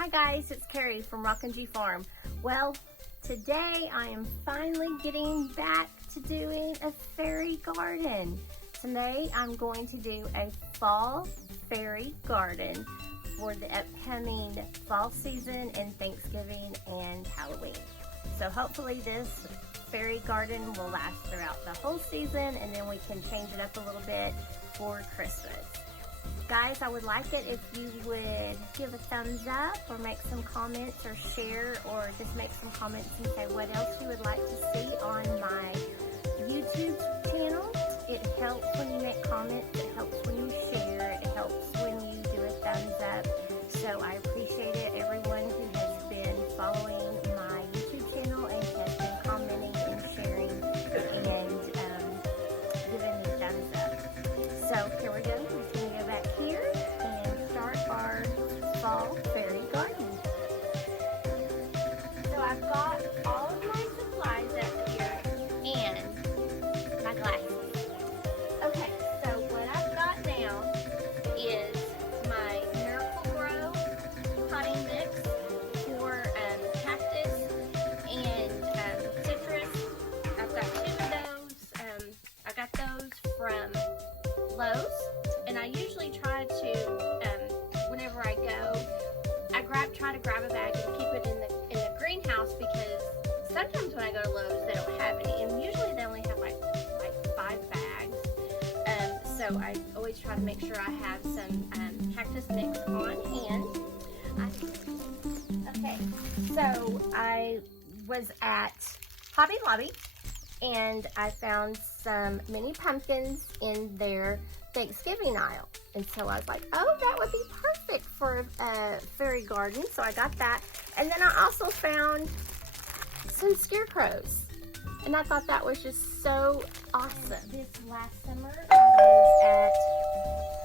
Hi guys, it's Carrie from Rockin Farm. Well, today I am finally getting back to doing a fairy garden. Today I'm going to do a fall fairy garden for the upcoming fall season and Thanksgiving and Halloween. So hopefully this fairy garden will last throughout the whole season, and then we can change it up a little bit for Christmas. Guys, I would like it if you would give a thumbs up or make some comments or share, or just make some comments and say what else you would like to see on my YouTube channel. It helps when you make comments, it helps when you share, it helps when you do a thumbs up. So I appreciate it, everyone who has been following my YouTube channel and has been commenting and sharing and giving me thumbs up. So here we go. Fall fairy garden. So I've got all of my supplies up here and my glasses. Okay, so what I've got now is my Miracle-Gro potting mix for cactus and citrus. I've got two of those. I got those from Lowe's, and I usually try to whenever I go, try to grab a bag and keep it in the greenhouse, because sometimes when I go to Lowe's they don't have any, and usually they only have like 5 bags. So I always try to make sure I have some cactus mix on hand. Okay, so I was at Hobby Lobby and I found some mini pumpkins in their Thanksgiving aisle, and so I was like, oh, that would be perfect for a fairy garden. So I got that, and then I also found some scarecrows, and I thought that was just so awesome. This last summer I was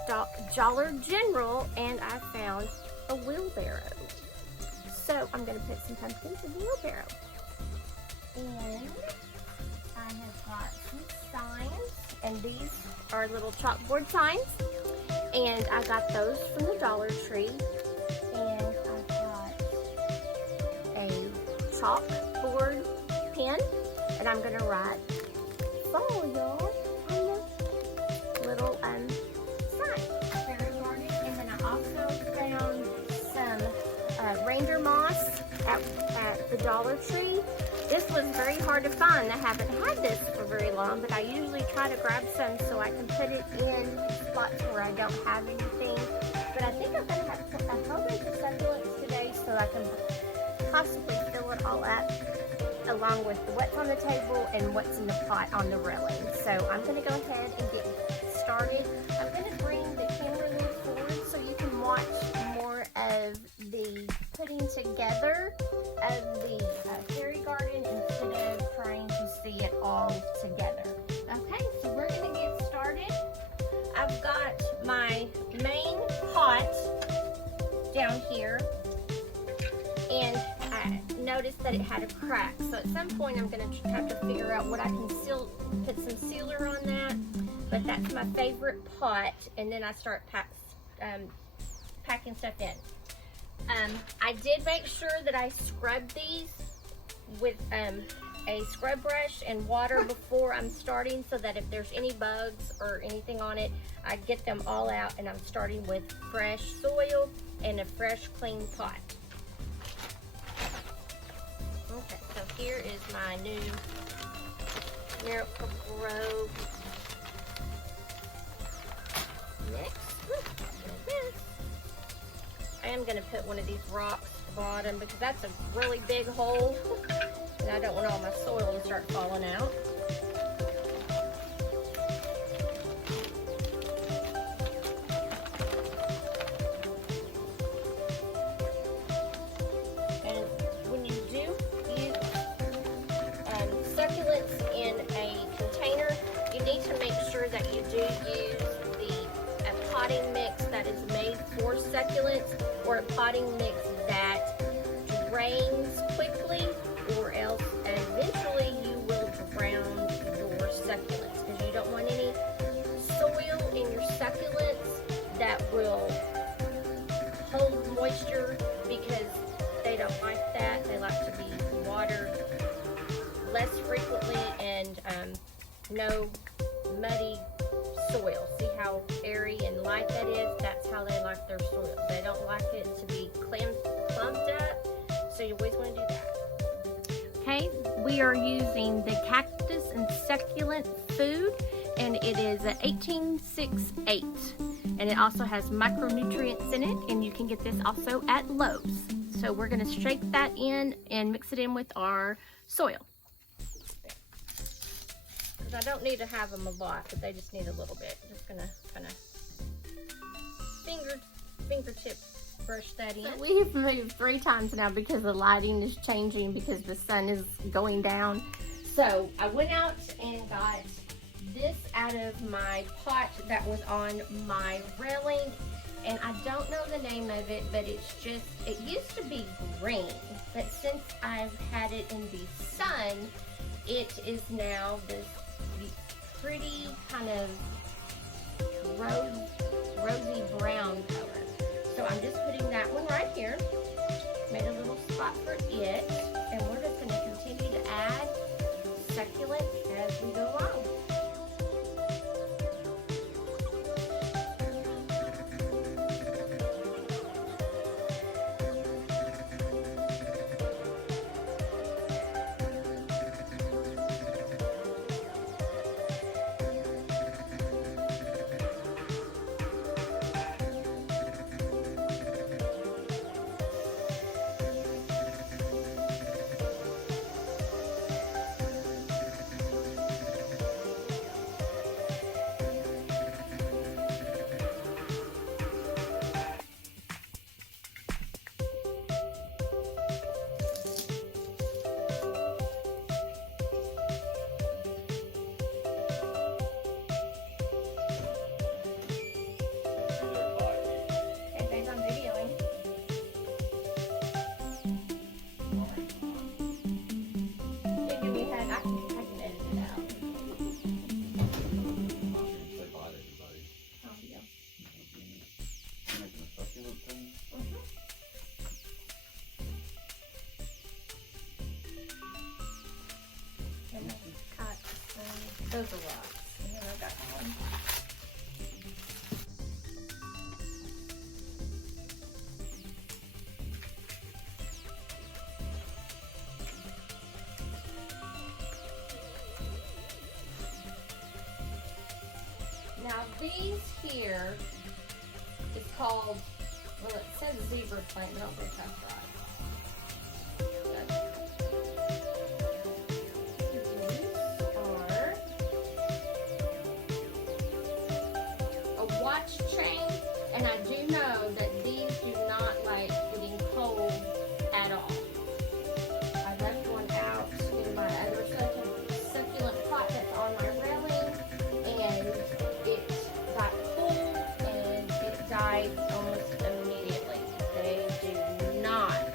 at Dollargeneral and I found a wheelbarrow, so I'm going to put some pumpkins in the wheelbarrow. And I have got some signs, and these are little chalkboard signs, and I got those from the Dollar Tree. And I got a chalkboard pen, and I'm gonna write fall, y'all, on the little sign. Fairy garden. And then I also found some Reindeer Moss at the Dollar Tree. This was very hard to find. I haven't had this for very long, but I usually try to grab some so I can put it in spots where I don't have anything. But I think I'm going to have a whole bunch of succulents today, so I can possibly fill it all up, along with what's on the table and what's in the pot on the railing. So I'm going to go ahead and get started. I'm going to bring the camera a little forward so you can watch more of the putting together of the fairy garden instead of trying to see it all together. Okay, so we're going to get started. I've got my main pot down here, and I noticed that it had a crack. So at some point I'm going to have to figure out what I can put some sealer on that. But that's my favorite pot, and then I start packing stuff in. I did make sure that I scrubbed these with a scrub brush and water before I'm starting, so that if there's any bugs or anything on it, I get them all out, and I'm starting with fresh soil and a fresh clean pot. Okay, so here is my new Miracle-Gro mix. I am going to put one of these rocks at the bottom, because that's a really big hole, and I don't want all my soil to start falling out. And when you do use succulents in a container, you need to make sure that you do use a potting mix that is made for succulents, or a potting mix that drains quickly, or else eventually you will drown your succulents, because you don't want any soil in your succulents that will hold moisture because they don't like that. They like to be watered less frequently and no muddy soil. See how airy and light that is? That's how they like their soil. They don't like it to be clumped up, so you always want to do that. Okay, we are using the Cactus and Succulent food, and it is a 1868, and it also has micronutrients in it, and you can get this also at Lowe's. So we're going to shake that in and mix it in with our soil. Because I don't need to have them a lot, but they just need a little bit. I'm just going to kind of fingertip brush that in. So we've moved 3 times now because the lighting is changing because the sun is going down. So I went out and got this out of my pot that was on my railing, and I don't know the name of it, but it's just, it used to be green, but since I've had it in the sun, it is now this pretty kind of rosy brown color. So I'm just putting that one right here, made a little spot for it, and we're just going to continue to add succulents as we go along. Those are rocks. And then I got one. Now these here is called, well, it says zebra plant, but I don't think that's right. Watch chain, and I do know that these do not like getting cold at all. I left one out in my other succulent pot that's on my railing, and it got cold and it died almost immediately. They do not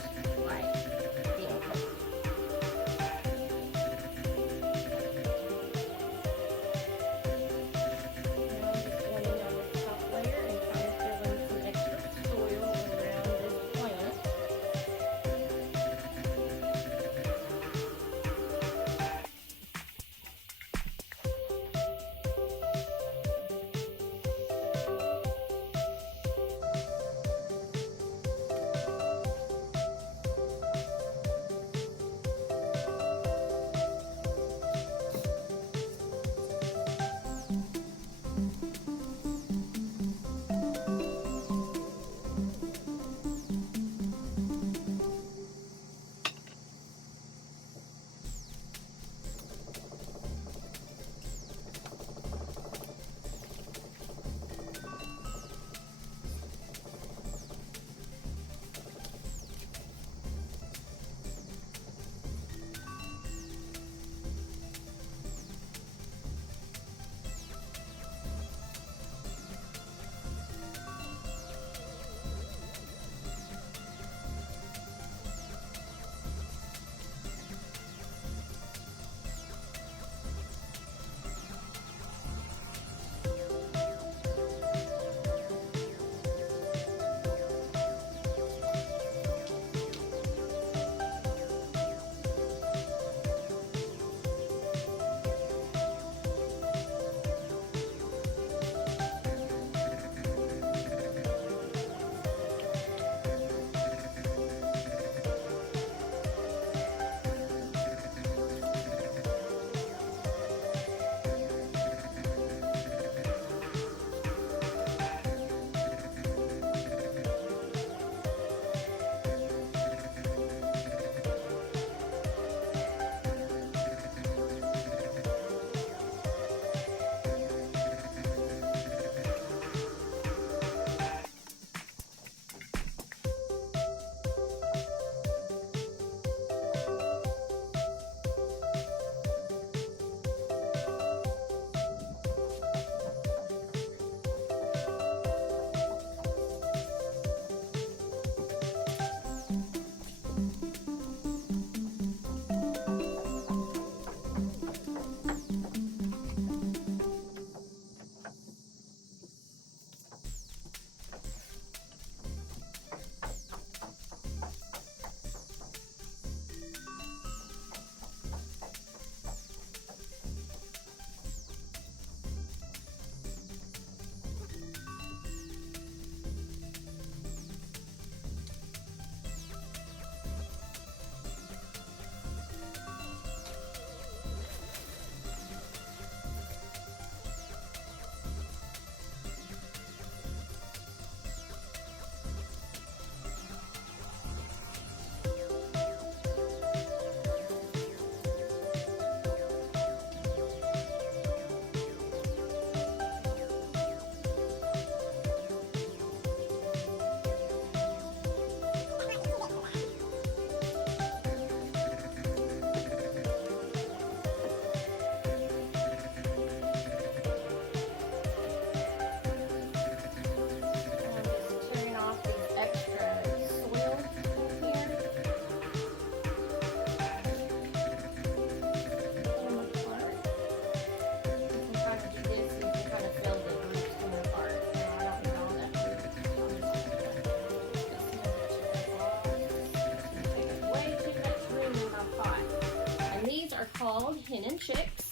called Hen and Chicks.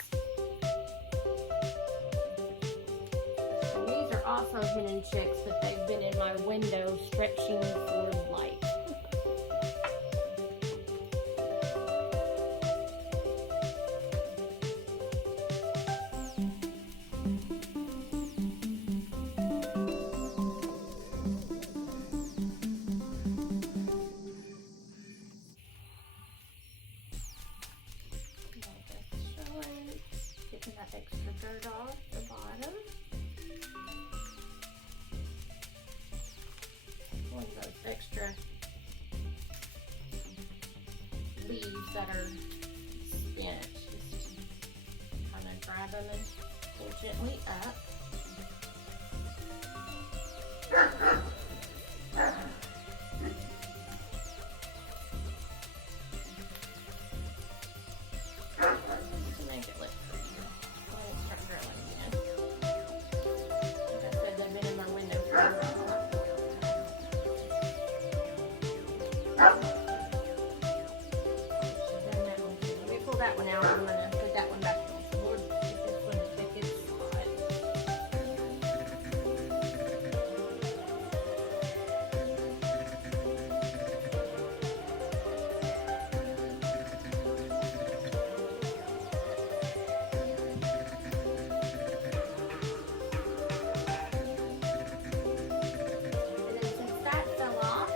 And these are also Hen and Chicks, but they've been in my window stretching for light. Getting that extra dirt off the bottom. One of those extra leaves that are spent. Just kind of grab them and pull gently up. That one out. I'm gonna put that one back on. Lord, if this one is thick, it's and then since that fell off,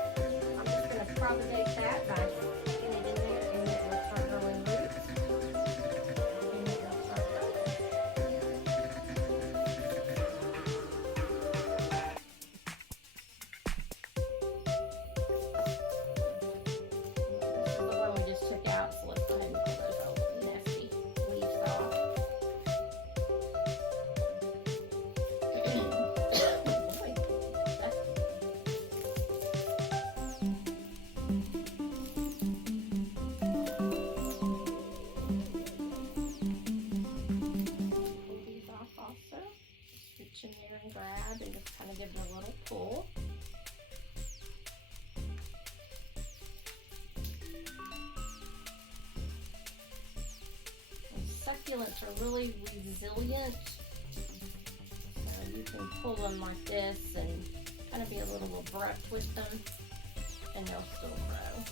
I'm just gonna propagate that by sticking it in there, and it will start growing roots. Took out, so let's go ahead and pull those old nasty leaves off. Pull these off also. Reach in there and grab and just kind of give them a little pull. Succulents are really resilient, so you can pull them like this and kind of be a little abrupt with them, and they'll still grow.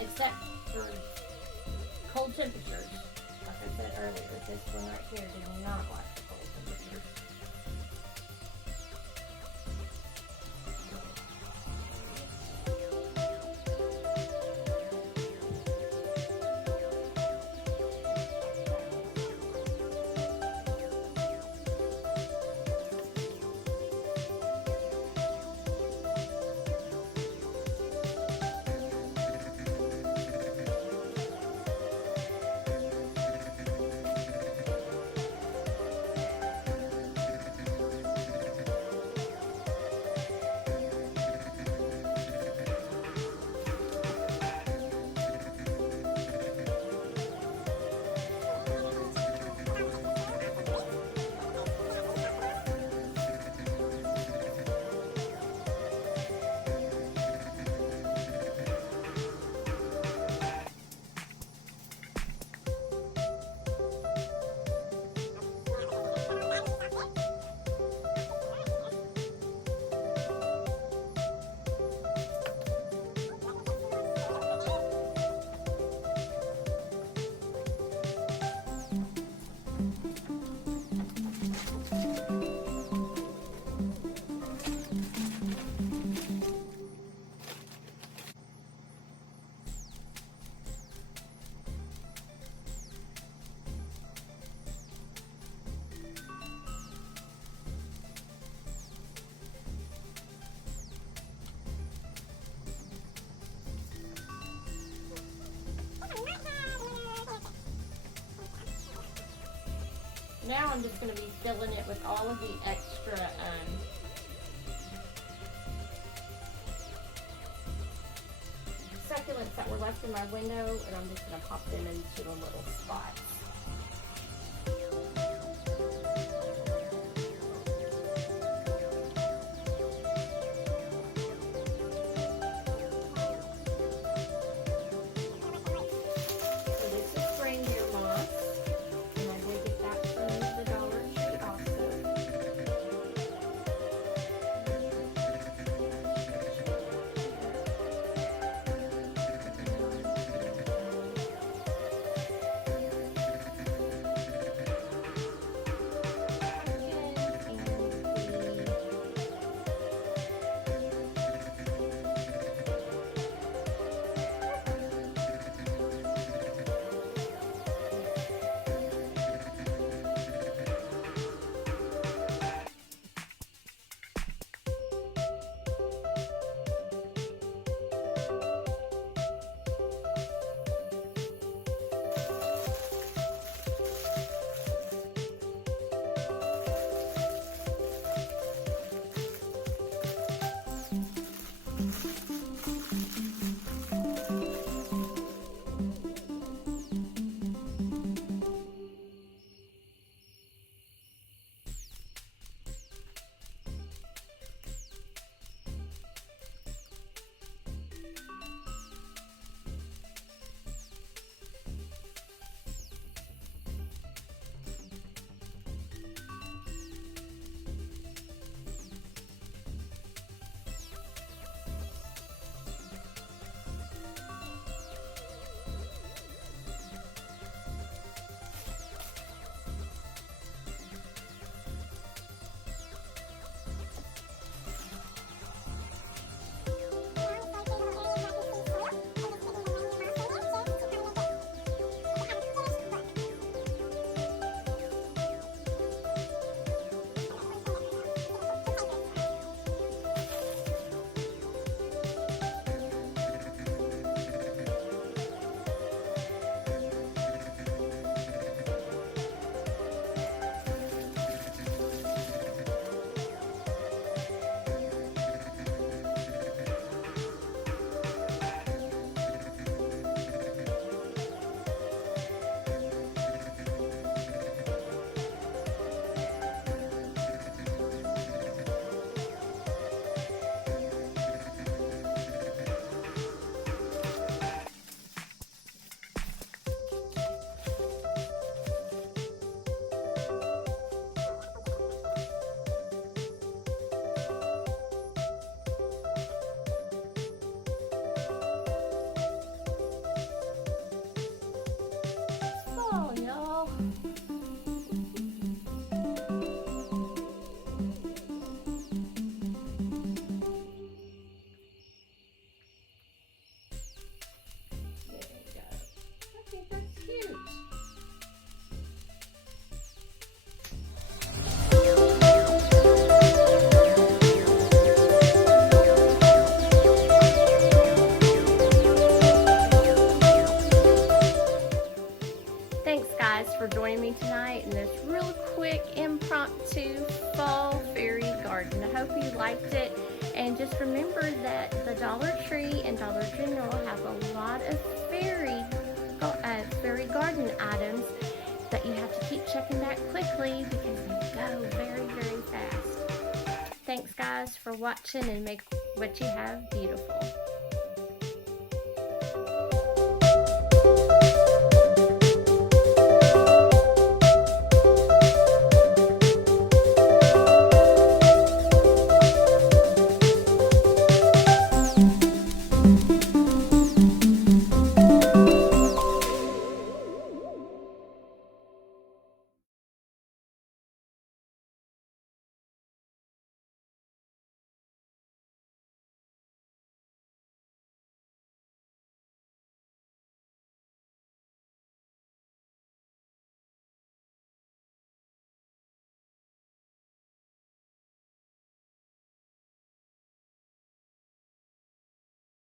Except for cold temperatures. Like I said earlier, this one right here did not like the cold temperatures. Now I'm just going to be filling it with all of the extra succulents that were left in my window, and I'm just going to pop them into the little spots. So this is liked it. And just remember that the Dollar Tree and Dollar General have a lot of fairy garden items, but you have to keep checking back quickly because they go very, very fast. Thanks guys for watching, and make what you have beautiful.